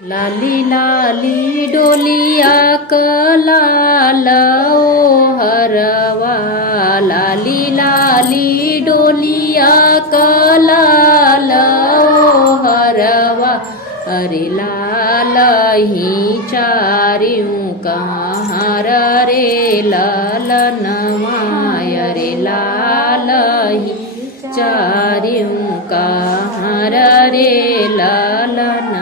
लाली लाली डोलिया क लाल ओ हरवा। लाली लाली डोलिया क लाल ओ हरवा। अरे लाल ही चारियों कहाँ रे ललनवा। अरे लाल ही चारियों कहाँ रे ललनवा।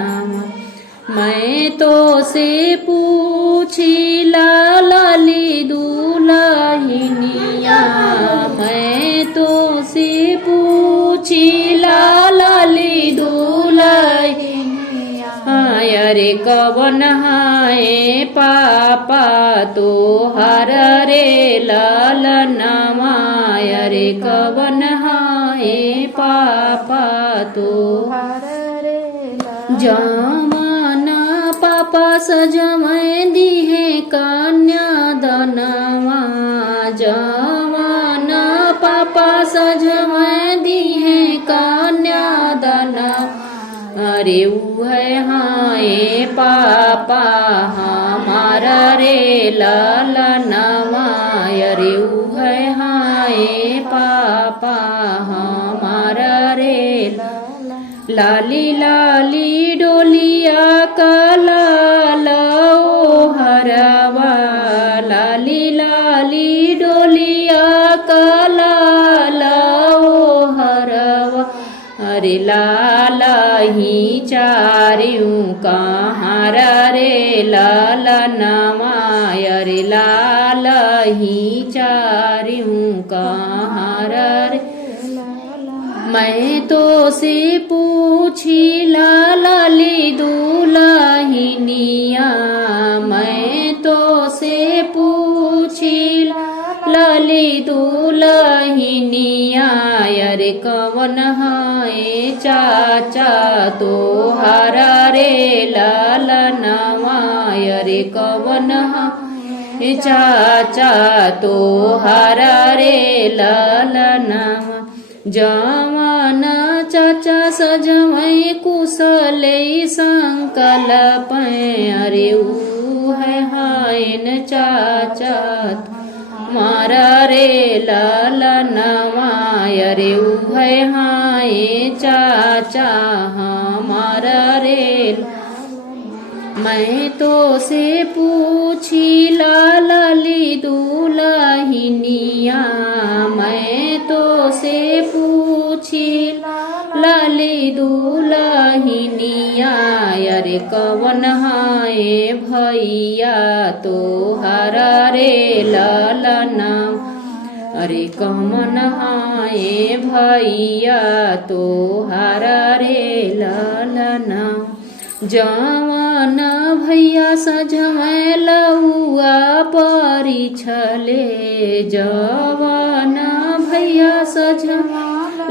मैं तो से पूछी लाली दुल्हनिया। मैं तो से पूछी लाली दुल्हनिया। अरे कवन हाय पापा तो हर रे ललनवा। अरे कवन हाय पापा तो हर रे जमाना पापा सजमय दी है कन्यादानवा। जमाना पापा सजमय दी है कन्यादानवा। अरे है हाय पापा हमारा रे ललनवा। अरे है हाय पापा हमारा रे लाली लाली डोलिया क लाल ओ हरवा। लाली लाली डोलिया क लाल ओ हरवा। अरे लाल ही चारियों कहाँ रे ललनवा। अरे लाल ही चारियों कहाँ रे। मैं तो से पूछी लाली दुल्हनिया। मैं तो से पूछी लाली दुल्हनिया। अरे कवन हाय चाचा तो हरा रे ललनवा। अरे कवन हाय चाचा तो हरा रे ललनवा। जवान चाचा सजमय कुशले संकल्प। अरे ऊ है हायन चाचा मारा रे ललनवा। अरे ऊ है हाय चाचा हमारा रे। मैं तो से पूछी लाली दुल्हनिया। मैं तो से पूछी लाली दुल्हनिया। अरे कवन हाय भैया तो हरा रे ललनवा। अरे कवन हाय भैया तो हरा रे ललनवा। जवान भैया सजमय लउआ परिछले। जवान भैया सजमय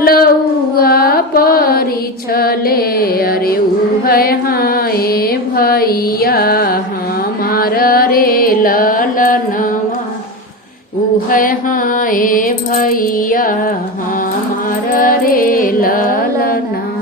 लउआ परिछले। अरे ऊ है हाय भैया हमारा रे ललनवा। ऊ है हाय भैया हमारा रे ललनवा।